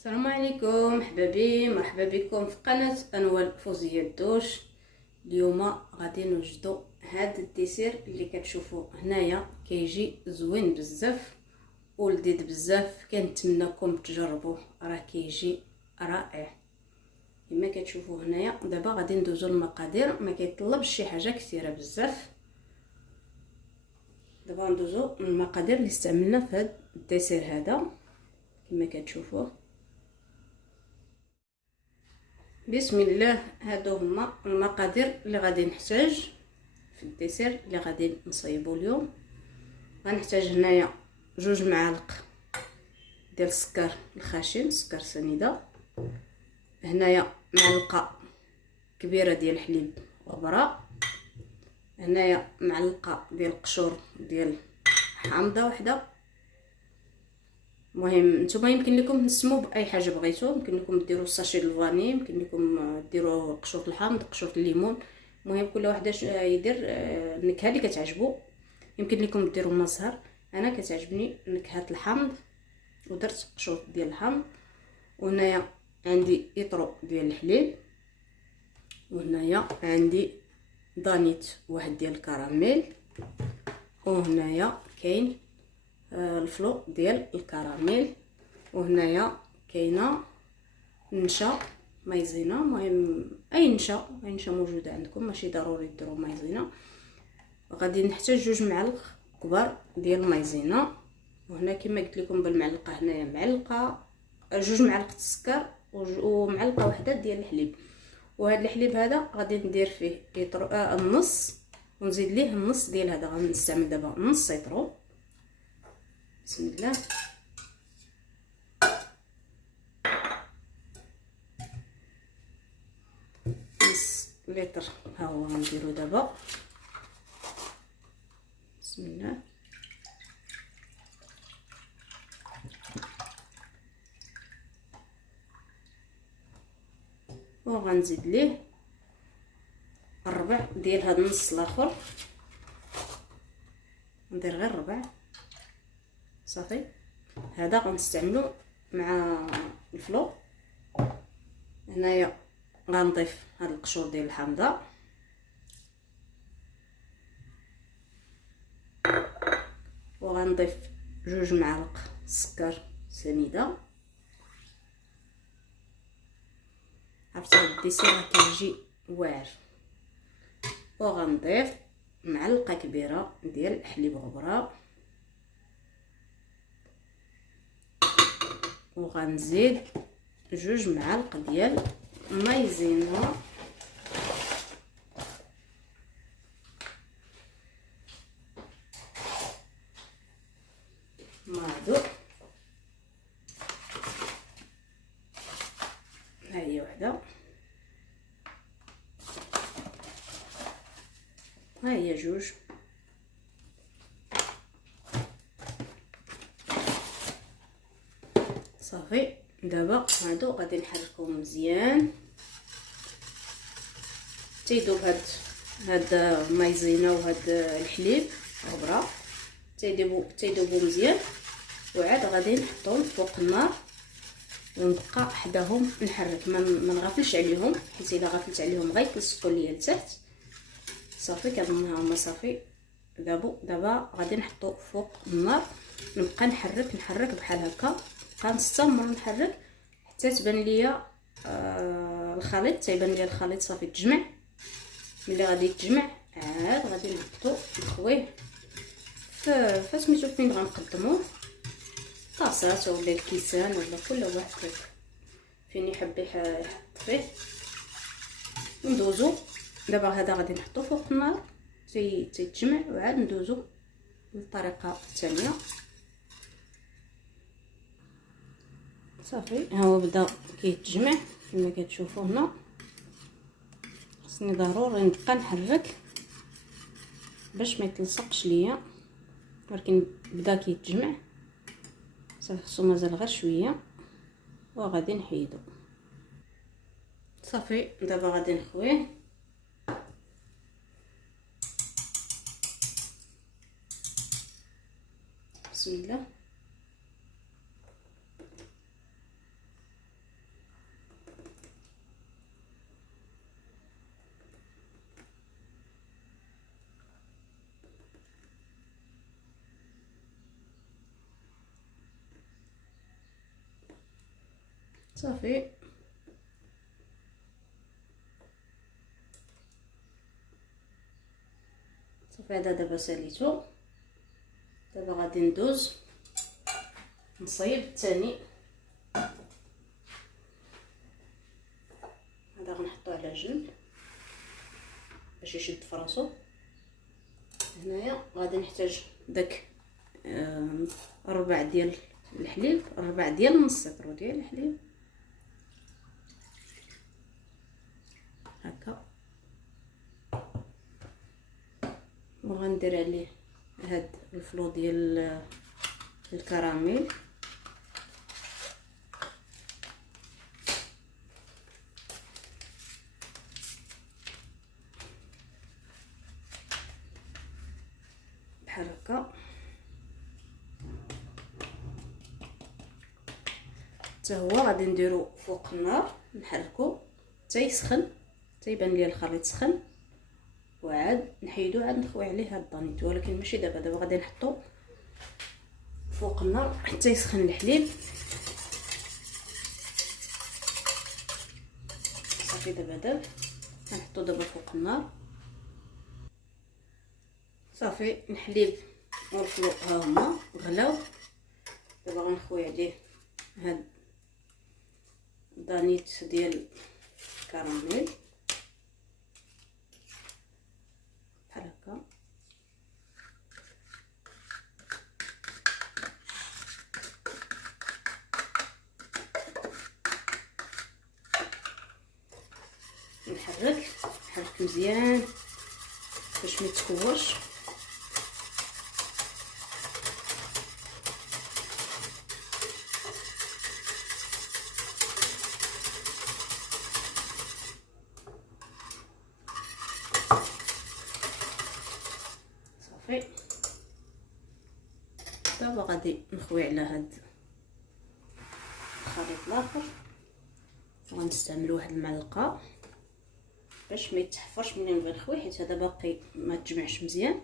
السلام عليكم حبابي، مرحبا بكم في قناه انوال فوزيه الدوش. اليوم غادي نوجدوا هذا الديسير اللي كتشوفوا هنايا، كيجي زوين بزاف ولذيذ بزاف. كنتمنىكم تجربوه، راه كيجي رائع كما كتشوفوا هنايا. دابا غادي ندوزو المقادير، ما كيطلبش شي حاجه كثيره بزاف. دابا ندوزو المقادير اللي استعملنا في هذا الديسير هذا كما كتشوفوه. بسم الله، هادو هما المقادير اللي غادي نحتاج في الديسير اللي غادي نصايبو اليوم. غنحتاج هنايا 2 معالق ديال السكر الخشن، سكر سنيده. هنايا معلقه كبيره ديال الحليب غبره. هنايا معلقه ديال القشور ديال حامضه وحده. المهم نتوما يمكن لكم تنسموا باي حاجه بغيتو، يمكن لكم ديروا ساشي ديال الفاني، يمكن لكم ديروا قشور الحامض، قشور الليمون. المهم كل واحد يدير النكهه اللي كتعجبو. يمكن لكم ديروا ما زهر، انا كتعجبني نكهه الحامض ودرت قشور ديال الحامض. وهنايا عندي اطرو ديال الحليب، وهنايا عندي دانيت واحد ديال الكراميل، وهنايا كاين الفلو ديال الكراميل، وهنايا كاينه نشا مايزينا. المهم اي نشا موجوده عندكم، ماشي ضروري ديروا مايزينا. غادي نحتاج 2 معالق كبار ديال المايزينا. وهنا كما قلت لكم بالمعلقه، هنايا معلقه 2 معالق السكر ومعلقه واحده ديال الحليب. وهذا الحليب هذا غادي ندير فيه النص، ونزيد ليه النص ديال هذا. غنستعمل دابا نص يطرو. بسم الله. نص لتر ها هو غنديرو دابا. بسم الله. وغنزيد ليه الربع ديال هذا النص الاخر، ندير غير ربع صافي. هذا غنستعملو مع الفلو. هنايا غنضيف هاد القشور ديال الحامضه، وغنضيف 2 معالق سكر سنيده. عرفتوا هاد الديسير كيجي واعر. وغنضيف معلقه كبيره ديال الحليب غبره، وغنزيد 2 معالق ديال مايزينا. هادو ها هي وحده، ها هي 2. صافي. دابا هادو غادي نحركهم مزيان تيذوب هاد المايزينا وهاد الحليب غبره، تيذوبوا مزيان. وعاد غادي نحطهم فوق النار ونبقى حداهم نحرك، ما نغفلش عليهم، حيت الا غفلت عليهم غيتلصقوا ليا لتحت. صافي كنظن هما صافي ذابوا. دابا غادي نحطو فوق النار، نبقى نحرك بحال هكا، نبقى نستمر نحرك حتى تبان ليا الخليط. تيبان ليا الخليط صافي تجمع. ملي غادي يتجمع عاد غادي نحطو نخويه فسميتو فين غنقدموه، طاسات ولا الكيسان ولا كل واحد فين يحب يحط فيه. ندوزو دابا هذا غادي نحطو فوق النار تيتجمع، وعاد ندوزو للطريقه الثانيه. صافي ها هو بدا كيتجمع كما كتشوفوا هنا. خصني ضروري نبقى نحرك باش ما يتلصقش ليا، ولكن بدا كيتجمع صافي. خصو مازال غير شويه وغادي نحيدو. صافي دابا غادي نخويه. بسم الله. صافي. صافي هذا دابا ساليتو. دابا غادي ندوز نصايب الثاني. هذا غنحطو على جنب باش يشد فراسو. هنايا غادي نحتاج داك ربع ديال الحليب، ربع ديال نص لتر ديال الحليب هكا، وغندير عليه هاد الفلو ديال الكراميل. بحال هكا حتى هو غادي نديرو فوق النار نحركو حتى يسخن، حتى يبان ليا الخليط سخن، وعاد نحيدو عاد نخوي عليه هاد الدانيت، ولكن ماشي دابا. دابا غادي نحطو فوق النار حتى يسخن الحليب. صافي دابا داب، غنحطو دابا فوق النار. صافي الحليب والفلو ها هما غلاو. دابا غنخوي عليه هاد الدانيت ديال الكراميل بحال هكا. نحرك مزيان باش ما يتكورش. صافي دابا غادي نخوي على هاد الخليط الاخر، وغنستعمل واحد المعلقه باش ما يتحفرش ملي نبغي نخوي، حيت هذا باقي ما تجمعش مزيان.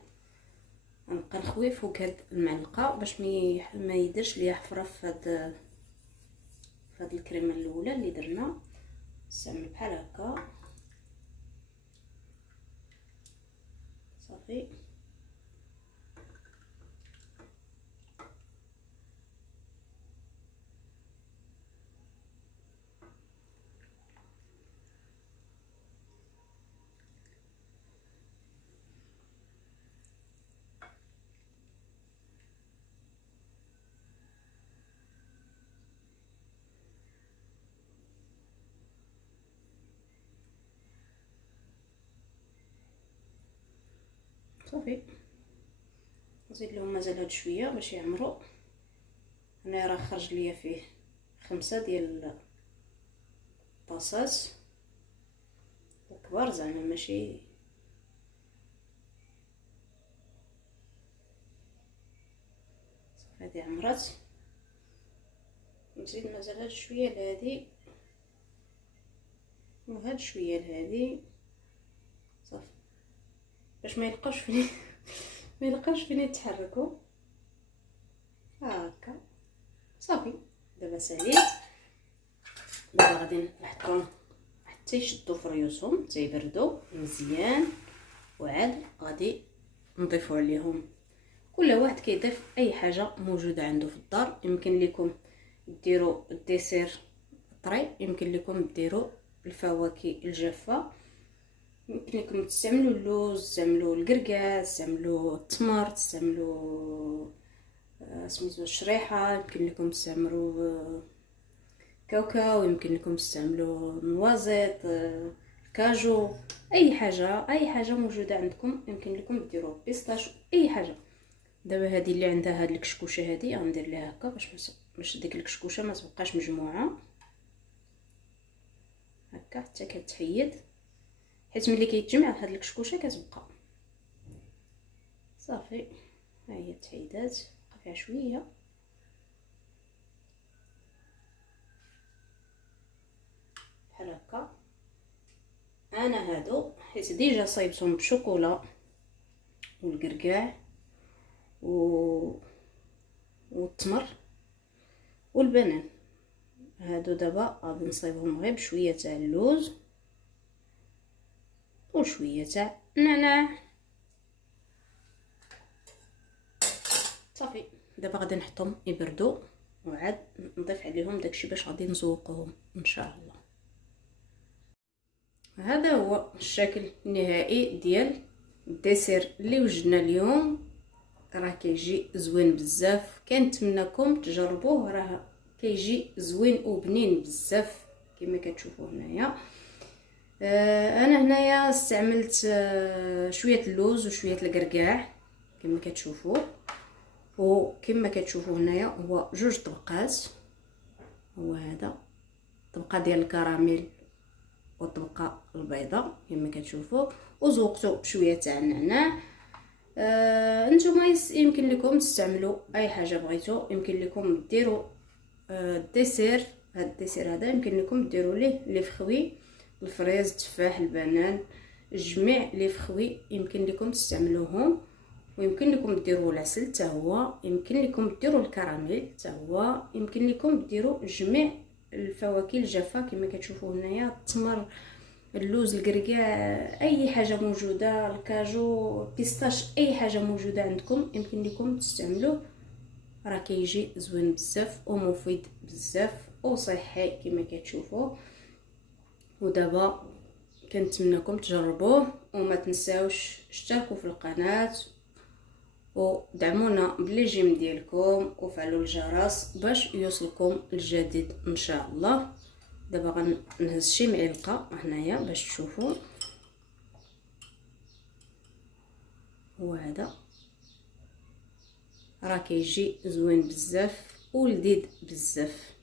غنبقى نخوي فوق هاد المعلقه باش ما يديرش ليا حفره في هاد الكريمه الاولى اللي درنا. نستعمل بحال هكا. صافي صافي نزيد لهم مازال هاد شويه باش يعمروا. انا راه خرج ليا فيه 5 ديال الطاسات كبار زعما ماشي. صافي هادي عمرات. نزيد مازال هاد شويه لهادي وهاد شويه لهادي. صافي باش ما يلقاوش فين ما يلقاوش فين يتحركوا هكا. صافي دابا ساليت. دابا غادي نحطهم حتى يشدوا في ريوسهم حتى يبردوا مزيان، وعاد غادي نضيفو عليهم. كل واحد كيضيف اي حاجه موجوده عنده في الدار. يمكن لكم ديروا الديسير طري، يمكن لكم ديروا الفواكه الجافه، يمكن لكم تستعملوا اللوز، تستعملوا الكركاع، تستعملوا التمر، تستعملوا سميتو الشريحه، يمكن لكم تستعملوا كاوكاو، يمكن لكم تستعملوا نوازيط، الكاجو، اي حاجه موجوده عندكم يمكن لكم ديروا بيستاش اي حاجه. دابا هذه اللي عندها هاد الكشكوشه هذه غندير ليها هكا باش ديك الكشكوشه ما تبقاش مجموعه هكا حتى كتحيد، حيت ملي كيتجمع هاد الكشكوشه كتبقى. صافي ها هي تحيدات، بقى فيها شويه. بحال هكا. انا هادو حيت ديجا صايبتهم بشوكولا والكركاع والتمر والبنان، هادو دابا غادي نصايبهم غير بشويه تاع اللوز وشويه تاع النعناع. صافي دابا غادي نحطهم يبردوا وعاد نضيف عليهم داكشي باش غادي نزوقهم ان شاء الله. هذا هو الشكل النهائي ديال الديسير اللي وجدنا اليوم. راه كيجي زوين بزاف، كنتمنىكم تجربوه، راه كيجي زوين وبنين بزاف كما كتشوفوا هنايا. انا هنايا استعملت شويه اللوز وشويه الكركاع كما كتشوفوا، وكما كتشوفوا هنايا هو جوج طبقات. هو هذا طبقه ديال الكراميل والطبقه البيضاء كما كتشوفوا، وزوقته بشويه تاع النعناع. نتوما يمكن لكم تستعملوا اي حاجه بغيتو، يمكن لكم ديروا الديسير. هذا الديسير هذا يمكن لكم ديروا ليه لي فخوي، الفريز، التفاح، البنان، جميع لي فخوي يمكن لكم تستعملوهم. ويمكن لكم ديروا العسل حتى هو، يمكن لكم ديروا الكراميل حتى هو، يمكن لكم ديروا جميع الفواكه الجافه كما كتشوفوا هنايا، التمر، اللوز، الكركاع، اي حاجه موجوده، الكاجو، بيستاش، اي حاجه موجوده عندكم يمكن لكم تستعملوه. راه كيجي زوين بزاف ومفيد بزاف وصحي كما كتشوفوا. ودابا كنتمنىكم تجربوه، وما تنساوش اشتركوا في القناه ودعمونا بالجيم ديالكم وفعلوا الجرس باش يوصلكم الجديد ان شاء الله. دابا غنهز شي معلقه هنايا باش تشوفوا. هو هذا راه كيجي زوين بزاف ولذيذ بزاف.